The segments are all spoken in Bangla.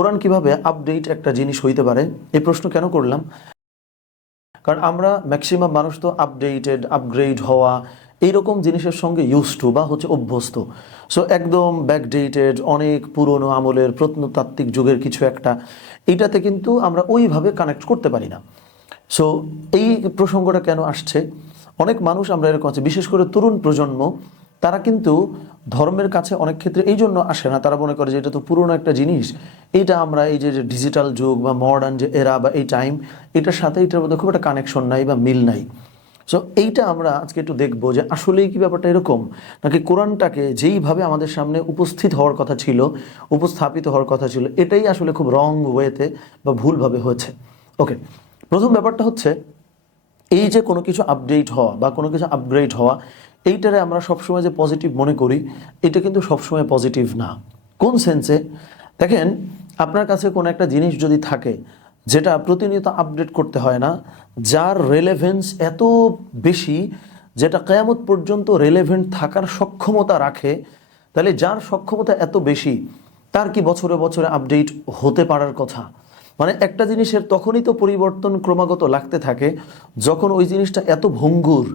কোরআন কিভাবে আপডেট একটা জিনিস হইতে পারে, এই প্রশ্ন কেন করলাম? কারণ আমরা ম্যাক্সিমাম মানুষ তো আপডেটেড, আপগ্রেড হওয়া এইরকম জিনিসের সঙ্গে ইউজ টু বা অভ্যস্ত। সো একদম ব্যাকডেটেড, অনেক পুরনো আমলের প্রত্নতাত্ত্বিক যুগের কিছু একটা, এইটাতে কিন্তু আমরা ওইভাবে কানেক্ট করতে পারি না। সো এই প্রসঙ্গটা কেন আসছে? অনেক মানুষ আমরা এরকম আছে, বিশেষ করে তরুণ প্রজন্ম, তারা কিন্তু ধর্মের কাছে অনেক ক্ষেত্রে এই জন্য আসে না, তারা মনে করে যে এটা তো পুরনো একটা জিনিস, এইটা আমরা এই যে ডিজিটাল যুগ বা মডার্ন যে এরা বা এই টাইম, এটার সাথে এটার মধ্যে খুব একটা কানেকশন নাই বা মিল নাই। সো এইটা আমরা আজকে একটু দেখবো যে আসলেই কি ব্যাপারটা এরকম, নাকি কোরআনটাকে যেইভাবে আমাদের সামনে উপস্থিত হওয়ার কথা ছিল, উপস্থাপিত হওয়ার কথা ছিল, এটাই আসলে খুব রং ওয়েতে বা ভুলভাবে হয়েছে। ওকে, প্রথম ব্যাপারটা হচ্ছে এই যে কোনো কিছু আপডেট হওয়া বা কোনো কিছু আপগ্রেড হওয়া, এইটারে আমরা সবসময় যে পজিটিভ মনে করি, এটা কিন্তু সবসময় পজিটিভ না। কোন সেন্সে? দেখেন, আপনার কাছে কোনো একটা জিনিস যদি থাকে যেটা প্রতিনিয়ত আপডেট করতে হয় না, যার রেলেভেন্স এত বেশি, যেটা কিয়ামত পর্যন্ত রেলেভেন্ট থাকার সক্ষমতা রাখে, তাহলে যার সক্ষমতা এত বেশি, তার কি বছরে বছরে আপডেট হতে পারার কথা? মানে একটা জিনিসের তখনই তো পরিবর্তন ক্রমাগত লাগতে থাকে যখন ওই জিনিসটা এত ভঙ্গুর,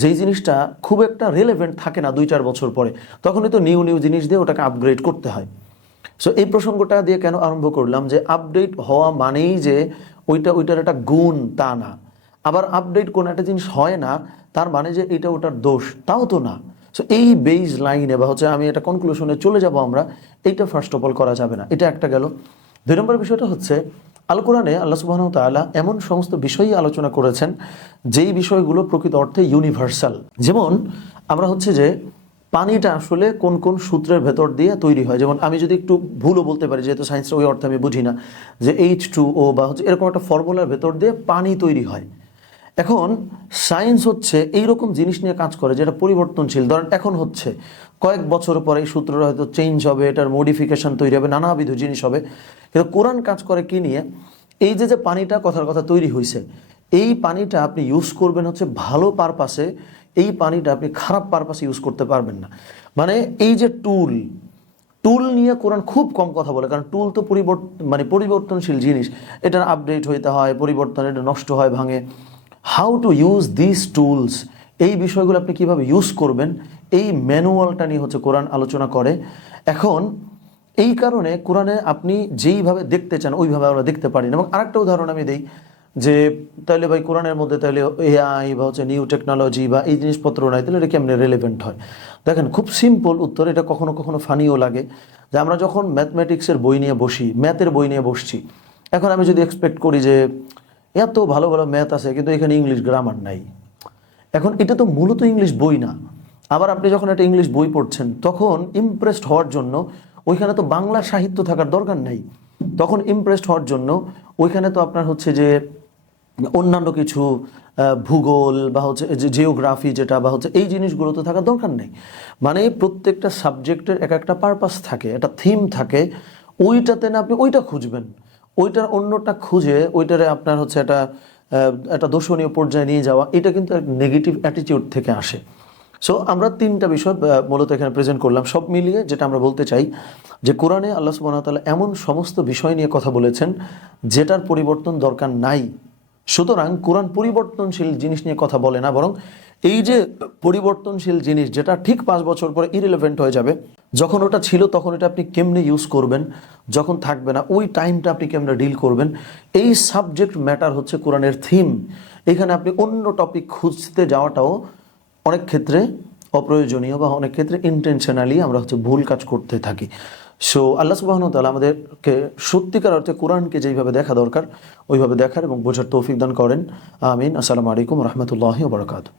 যেই জিনিসটা খুব একটা রেলেভেন্ট থাকে না 2-4 বছর পরে, তখনই তো নিউ নিউ জিনিস দিয়ে ওটাকে আপগ্রেড করতে হয়। সো এই প্রসঙ্গটা দিয়ে কেন আরম্ভ করলাম যে আপডেট হওয়া মানেই যে ওইটার একটা গুণ, তা না। আবার আপডেট কোনো একটা জিনিস হয় না তার মানে যে এটা ওটার দোষ, তাও তো না। সো এই বেজ লাইনে বা আমি এটা কনক্লুশনে চলে যাব আমরা, এইটা ফার্স্ট অফ অল করা যাবে না। এটা একটা গেল। 2 নম্বর বিষয়টা হচ্ছে, আল কোরআনে আল্লাহ সুবহানাহু ওয়া তাআলা এমন সমস্ত বিষয়ই আলোচনা করেছেন যেই বিষয়গুলো প্রকৃত অর্থে ইউনিভার্সাল। যেমন আমরা যে পানিটা আসলে কোন কোন সূত্রের ভেতর দিয়ে তৈরি হয়। যেমন আমি যদি একটু ভুলও বলতে পারি, যেহেতু সায়েন্সটা ওই অর্থে আমি বুঝি না, যে H2O বা এরকম একটা ফর্মুলার ভেতর দিয়ে পানি তৈরি হয়। এখন সায়েন্স এইরকম জিনিস নিয়ে কাজ করে যেটা পরিবর্তনশীল। ধরেন এখন কয়েক বছর পরে এই সূত্রটা হয়তো চেঞ্জ হবে, এটার মডিফিকেশন তৈরি হবে, নানাবিধ জিনিস হবে। কিন্তু কোরআন কাজ করে কি নিয়ে? এই যে পানিটা কথার কথা তৈরি হয়েছে, এই পানিটা আপনি ইউজ করবেন ভালো পারপাসে, এই পানিটা আপনি খারাপ পারপাসে ইউজ করতে পারবেন না। মানে এই যে টুল নিয়ে কোরআন খুব কম কথা বলে, কারণ টুল তো পরিবর্তনশীল জিনিস, এটার আপডেট হইতে হয়, পরিবর্তন, এটা নষ্ট হয়, ভাঙে। How to use this tools, এই বিষয়গুলো আপনি কিভাবে ইউজ করবেন, এই ম্যানুয়ালটা নিয়ে কোরআন আলোচনা করে। এখন এই কারণে কোরআনে আপনি যেইভাবে দেখতে চান ওইভাবে আমরা দেখতে পারি না। এবং আরেকটা উদাহরণ আমি দিই, যে তাহলে ভাই কোরআনের মধ্যে তাহলে এআই বা নিউ টেকনোলজি বা এই জিনিসপত্র নাই, তাহলে এটা কেমনে রেলেভেন্ট হয়? দেখেন, খুব সিম্পল উত্তর। এটা কখনো কখনো ফানিও লাগে যে আমরা যখন ম্যাথমেটিক্সের বই নিয়ে বসি, ম্যাথের বই নিয়ে বসছি, এখন আমি যদি এক্সপেক্ট করি যে এত ভালো ভালো ম্যাথ আছে কিন্তু এখানে ইংলিশ গ্রামার নাই, এখন এটা তো মূলত ইংলিশ বই না। আবার আপনি যখন একটা ইংলিশ বই পড়ছেন, তখন ইমপ্রেসড হওয়ার জন্য ওইখানে তো বাংলা সাহিত্য থাকার দরকার নেই। তখন ইমপ্রেসড হওয়ার জন্য ওইখানে তো আপনার যে অন্যান্য কিছু ভূগোল বা যে জিওগ্রাফি যেটা বা এই জিনিসগুলো তো থাকার দরকার নেই। মানে প্রত্যেকটা সাবজেক্টের এক একটা পারপাস থাকে, একটা থিম থাকে, ওইটাতে না আপনি ওইটা খুঁজবেন, ওইটার অন্যটা খুঁজে ওইটারে আপনার একটা দর্শনীয় পর্যায়ে নিয়ে যাওয়া, এটা কিন্তু এক নেগেটিভ অ্যাটিটিউড থেকে আসে। সো আমরা 3টা বিষয় মূলত এখানে প্রেজেন্ট করলাম। সব মিলিয়ে যেটা আমরা বলতে চাই যে কোরআনে আল্লাহ সুবহানাহু ওয়া তাআলা এমন সমস্ত বিষয় নিয়ে কথা বলেছেন যেটার পরিবর্তন দরকার নাই। সুতরাং কোরআন পরিবর্তনশীল জিনিস নিয়ে কথা বলে না, বরং এই যে পরিবর্তনশীল জিনিস যেটা ঠিক 5 বছর পরে ইরিলেভেন্ট হয়ে যাবে, যখন ওটা ছিল তখন এটা আপনি কেমনে ইউজ করবেন, যখন থাকবে না ওই টাইমটা আপনি কেমনে ডিল করবেন, এই সাবজেক্ট ম্যাটার কোরআনের থিম। এখানে আপনি অন্য টপিক খুঁজতে যাওয়াটাও অনেক ক্ষেত্রে অপ্রয়োজনীয় বা অনেক ক্ষেত্রে ইন্টেনশনালি আমরা ভুল কাজ করতে থাকি। সো আল্লাহ সুবহানাহু ওয়া তাআলা আমাদেরকে সত্যিকার অর্থে কোরআনকে যেইভাবে দেখা দরকার ওইভাবে দেখার এবং বোঝার তৌফিক দান করেন। আমিন। আসসালামু আলাইকুম ওয়া রাহমাতুল্লাহি ওয়া বারাকাতুহু।